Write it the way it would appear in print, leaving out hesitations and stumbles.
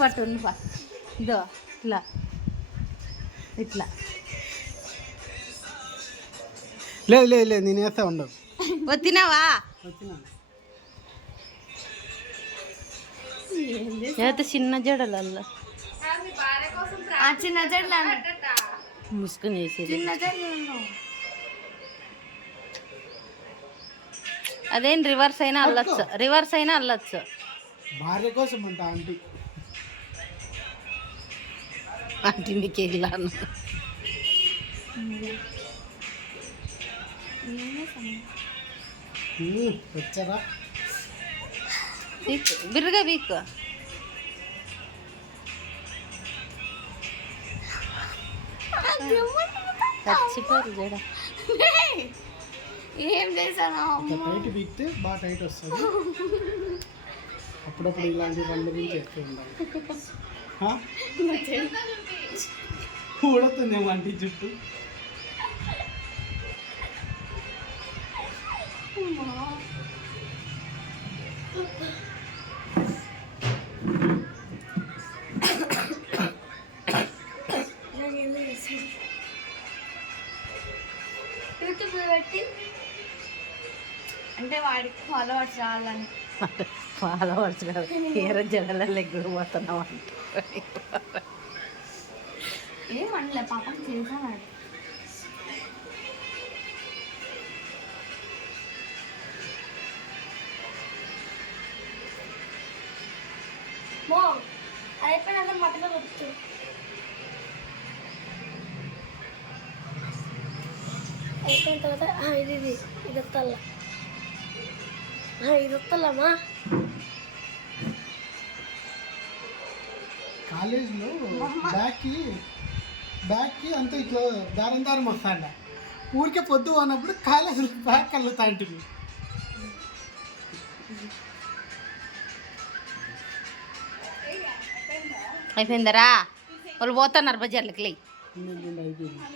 పట్టు ఉండిపా ఇదో ఇట్లా ఇట్లా లేదు లేదు లేదు నేను వేస్తా ఉండవు వచ్చినావా ఏదైతే చిన్న జడలల్లో చిన్న జడలు ముసుకుని వేసేది చిన్న జడలు అదేం రివర్స్ అయినా అల్లొచ్చు భార్య కోసం అంట ఆంటీ నీకు వెళ్ళాను వచ్చారా బిర్రుగా వీక్ చచ్చిపోరు జడ ఏం చేశాను టైట్ వీక్తే బాగా టైట్ వస్తుంది అప్పుడప్పుడు ఇలాంటి పనుల గురించి ఎక్కువ ఉండాలి ఊడుతుందేమో అంటీ చుట్టూ యూట్యూబ్లో పెట్టి అంటే వాడికి ఫాలోవర్స్ రావాలని ఫాలోవర్స్ కాదు ఏరో జడల లెగ్గుడు పోతున్నావు ఏమనలే పాపం చేశాను అయిపోయినాక మటలో వచ్చు అయిపోయిన తర్వాత ఇది వస్తల్లా ఇది వస్తల్లమ్మా కాలేజీలో బ్యాక్కి అంతా ఇట్లా దారం వస్తాండ ఊరికే పొద్దు అన్నప్పుడు కాలేజీలో బ్యాక్ కలుగుతా ఉంటుంది అయిపోయిందరా వాళ్ళు పోతున్నారు బజార్లకి అయిపోయింది